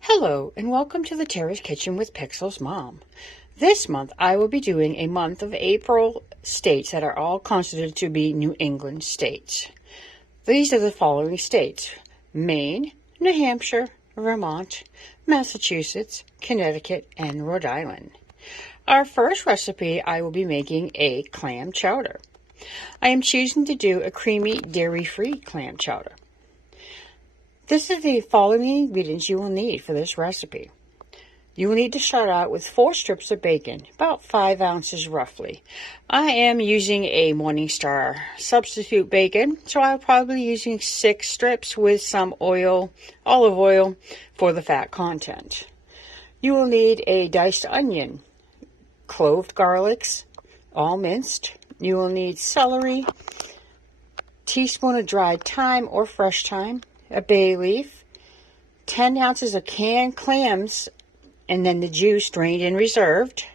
Hello, and welcome to the Terra Kitchen with Pixel's Mom. This month, I will be doing a month of April states that are all considered to be New England states. These are the following states: Maine, New Hampshire, Vermont, Massachusetts, Connecticut, and Rhode Island. Our first recipe, I will be making a clam chowder. I am choosing to do a creamy, dairy-free clam chowder. This is the following ingredients you will need for this recipe. You will need to start out with 4 strips of bacon, about 5 ounces roughly. I am using a Morningstar substitute bacon, so I'll probably be using 6 strips with some olive oil for the fat content. You will need a diced onion, cloved garlics, all minced. You will need celery, teaspoon of dried thyme or fresh thyme, a bay leaf, 10 ounces of canned clams, and then the juice drained and reserved,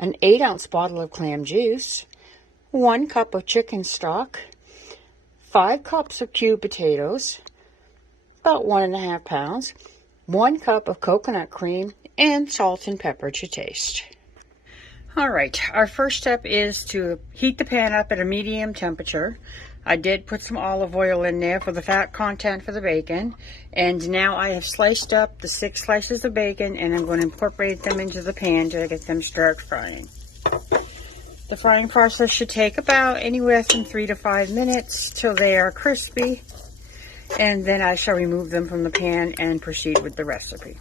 an 8-ounce bottle of clam juice, 1 cup of chicken stock, 5 cups of cubed potatoes, about 1.5 pounds, 1 cup of coconut cream, and salt and pepper to taste. Alright, our first step is to heat the pan up at a medium temperature. I did put some olive oil in there for the fat content for the bacon. And now I have sliced up the 6 slices of bacon, and I'm going to incorporate them into the pan to get them start frying. The frying process should take about anywhere from 3 to 5 minutes till they are crispy. And then I shall remove them from the pan and proceed with the recipe.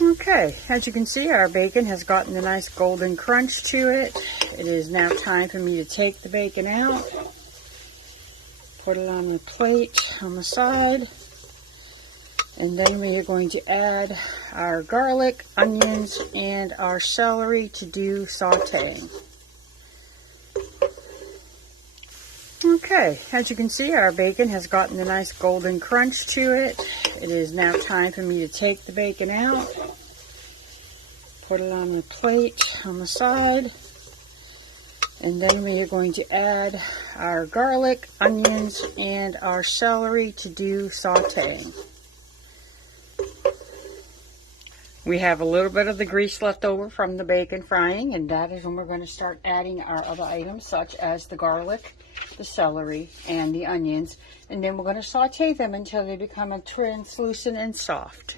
Okay, as you can see, our bacon has gotten a nice golden crunch to it. It is now time for me to take the bacon out, put it on the plate on the side, and then we are going to add our garlic, onions, and our celery to do sauteing. Okay, as you can see, our bacon has gotten a nice golden crunch to it. It is now time for me to take the bacon out, put it on the plate on the side, and then we are going to add our garlic, onions, and our celery to do sauteing. We have a little bit of the grease left over from the bacon frying, and that is when we're going to start adding our other items, such as the garlic, the celery, and the onions, and then we're going to saute them until they become translucent and soft.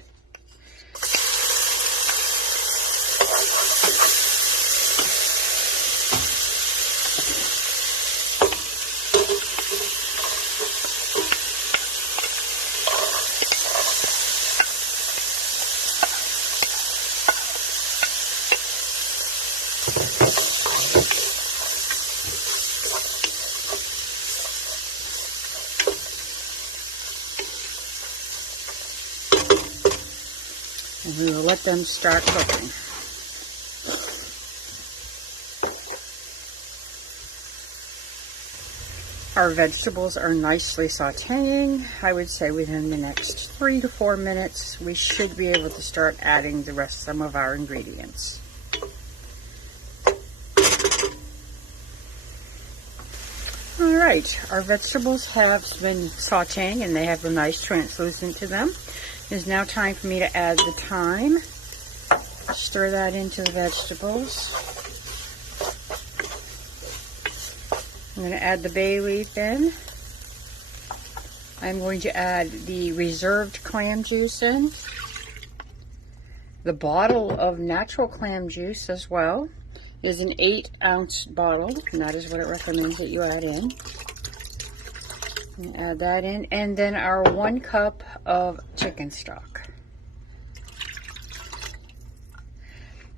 And we will let them start cooking. Our vegetables are nicely sauteing. I would say within the next 3 to 4 minutes, we should be able to start adding the rest some of our ingredients. Alright, our vegetables have been sauteing and they have a nice translucent to them. It is now time for me to add the thyme. Stir that into the vegetables. I'm going to add the bay leaf in. I'm going to add the reserved clam juice in. The bottle of natural clam juice as well is an 8-ounce bottle, and that is what it recommends that you add in. Add that in, and then our 1 cup of chicken stock.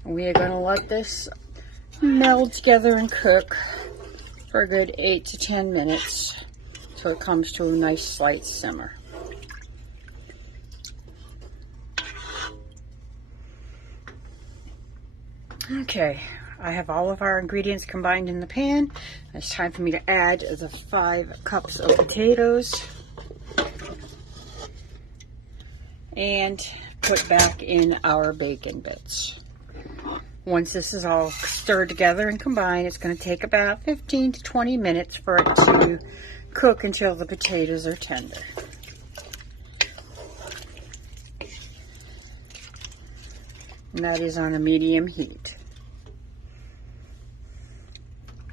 We are going to let this meld together and cook for a good 8 to 10 minutes so it comes to a nice slight simmer. Okay, I have all of our ingredients combined in the pan. It's time for me to add the 5 cups of potatoes and put back in our bacon bits. Once this is all stirred together and combined, it's going to take about 15 to 20 minutes for it to cook until the potatoes are tender. And that is on a medium heat.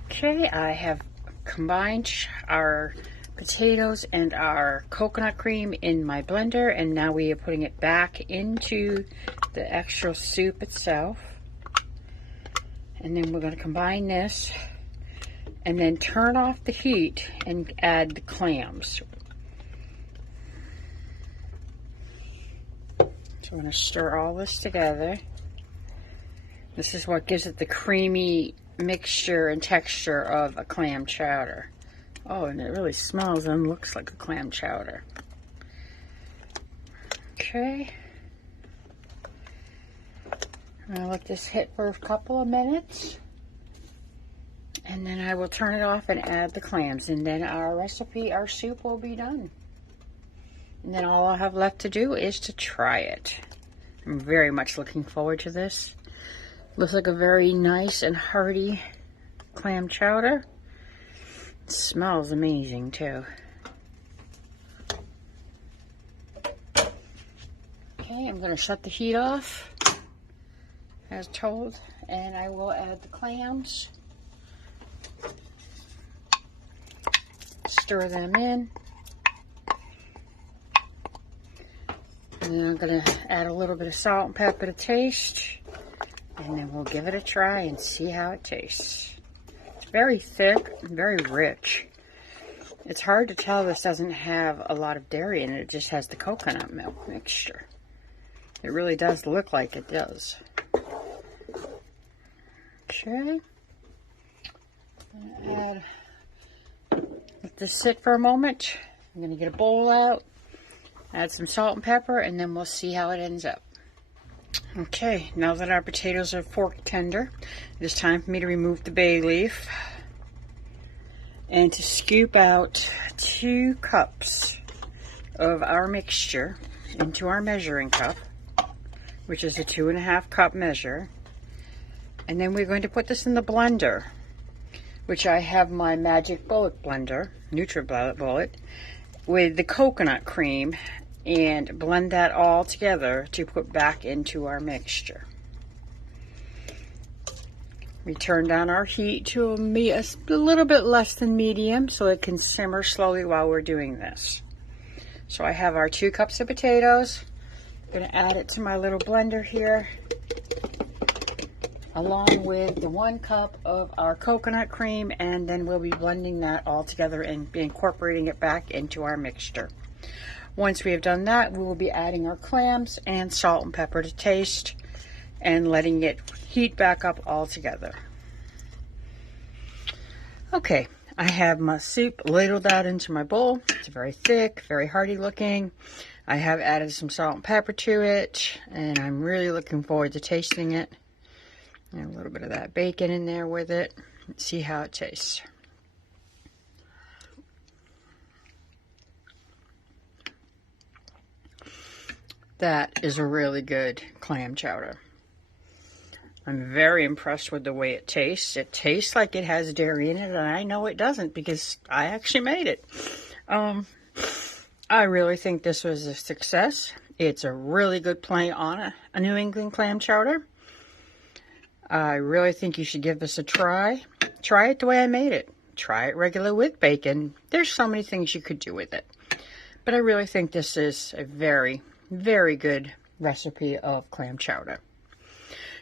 Okay, I have combined our potatoes and our coconut cream in my blender, and now we are putting it back into the actual soup itself. And then we're going to combine this and then turn off the heat and add the clams. So we're going to stir all this together. This is what gives it the creamy mixture and texture of a clam chowder. Oh, and it really smells and looks like a clam chowder. Okay. I'm going to let this hit for a couple of minutes. And then I will turn it off and add the clams. And then our recipe, our soup will be done. And then all I have left to do is to try it. I'm very much looking forward to this. Looks like a very nice and hearty clam chowder. It smells amazing too. Okay, I'm going to shut the heat off as told, and I will add the clams. Stir them in. And then I'm going to add a little bit of salt and pepper to taste. And then we'll give it a try and see how it tastes. It's very thick and very rich. It's hard to tell this doesn't have a lot of dairy in it. It just has the coconut milk mixture. It really does look like it does. Okay. Let this sit for a moment. I'm going to get a bowl out, add some salt and pepper, and then we'll see how it ends up. Okay, now that our potatoes are fork tender, it is time for me to remove the bay leaf and to scoop out 2 cups of our mixture into our measuring cup, which is a 2.5 cup measure. And then we're going to put this in the blender, which I have my Magic Bullet blender, NutriBullet, with the coconut cream, and blend that all together to put back into our mixture. We turn down our heat to a little bit less than medium so it can simmer slowly while we're doing this. So I have our 2 cups of potatoes. I'm going to add it to my little blender here, along with the 1 cup of our coconut cream, and then we'll be blending that all together and be incorporating it back into our mixture. Once we have done that, we will be adding our clams and salt and pepper to taste and letting it heat back up all together. Okay, I have my soup ladled out into my bowl. It's very thick, very hearty looking. I have added some salt and pepper to it, and I'm really looking forward to tasting it. And a little bit of that bacon in there with it. Let's see how it tastes. That is a really good clam chowder. I'm very impressed with the way it tastes. It tastes like it has dairy in it, and I know it doesn't because I actually made it. I really think this was a success. It's a really good play on a New England clam chowder. I really think you should give this a try. Try it the way I made it. Try it regular with bacon. There's so many things you could do with it. But I really think this is a very, very good recipe of clam chowder.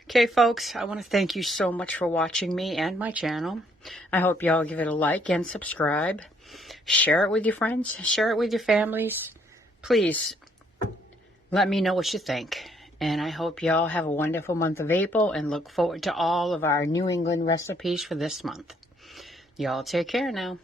Okay, folks, I want to thank you so much for watching me and my channel. I hope y'all give it a like and subscribe. Share it with your friends. Share it with your families. Please let me know what you think. And I hope y'all have a wonderful month of April and look forward to all of our New England recipes for this month. Y'all take care now.